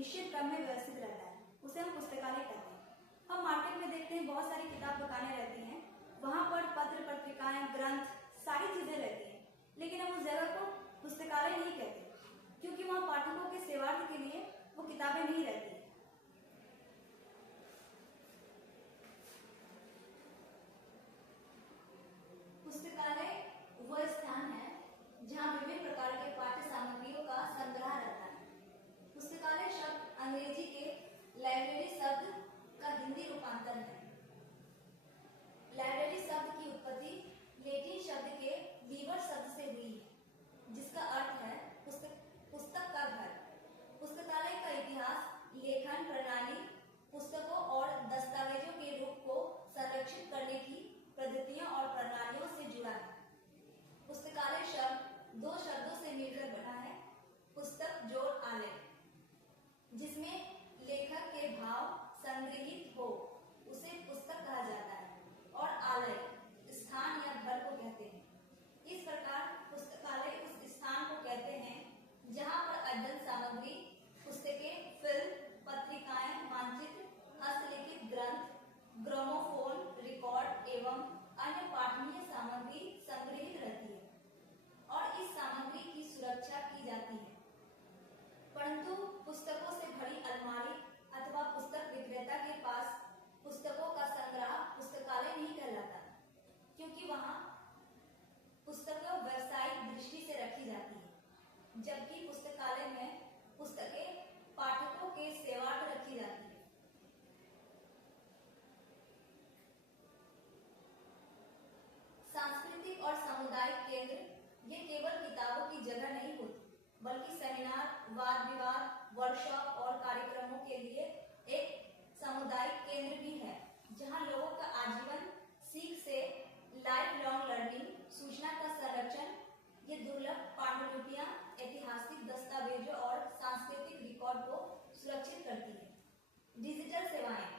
निश्चित क्रम में व्यवस्थित रहता है, उसे हम पुस्तकालय कहते हैं। हम मार्केट में देखते हैं बहुत सारी किताब दुकानें रहती हैं, वहाँ पर पत्र पत्रिकाएं ग्रंथ सारी चीजें रहती हैं, लेकिन हम उस जगह को पुस्तकालय नहीं कहते क्योंकि वहाँ पाठकों के सेवार्थ के लिए वो किताबें नहीं रहती। पुस्तकालय वह स्थान है जहाँ विभिन्न प्रकार के पाठ्य सामग्रियों का संग्रह रहता है। पुस्तकालय शब्द अंग्रेजी के लाइब्रेरी शब्द का हिंदी रूपांतर है। लाइब्रेरी शब्द की उत्पत्ति लैटिन शब्द के लीबर शब्द से हुई है, जिसका अर्थ है पुस्तक का घर। पुस्तकालय का इतिहास लेखन प्रणाली, पुस्तकों और दस्तावेजों के रूप को संरक्षित करने की पद्धतियों और प्रणालियों से जुड़ा है। पुस्तकालय शब्द दो शब्दों से मिलकर बना है, पुस्तक जोड़ आलय, जिसमें लेखक के भाव संग्रहित हो उसे पुस्तक कहा जाता है, और आलय स्थान या घर को कहते हैं। इस प्रकार पुस्तकालय उस स्थान को कहते हैं जहाँ पर अध्ययन सामग्री, पुस्तकें, फिल्म, पत्रिकाएं, मानचित्र, हस्तलिखित ग्रंथ, ग्रामोफोन, रिकॉर्ड एवं अन्य पाठनीय सामग्री संग्रहित रहती है और इस सामग्री की सुरक्षा की जाती है। परंतु पुस्तकों से भरी अलमारी अथवा पुस्तक विक्रेता के पास पुस्तकों का संग्रह पुस्तकालय नहीं कहलाता, क्योंकि वहाँ पुस्तकें व्यावसायिक दृष्टि से रखी जाती है, जबकि पुस्तकालय में पुस्तकें पाठकों के सेवार्थ रखी जाती है। सांस्कृतिक और सामुदायिक केंद्र ये केवल किताबों की जगह नहीं होती, बल्कि सेमिनार, वाद विवाद, वर्कशॉप और कार्यक्रमों के लिए एक सामुदायिक केंद्र भी है, जहां लोगों का आजीवन सीख से लाइफ लॉन्ग लर्निंग, सूचना का संरक्षण, ये दुर्लभ पांडुलिपियां ऐतिहासिक दस्तावेजों और सांस्कृतिक रिकॉर्ड को सुरक्षित करती है। डिजिटल सेवाएं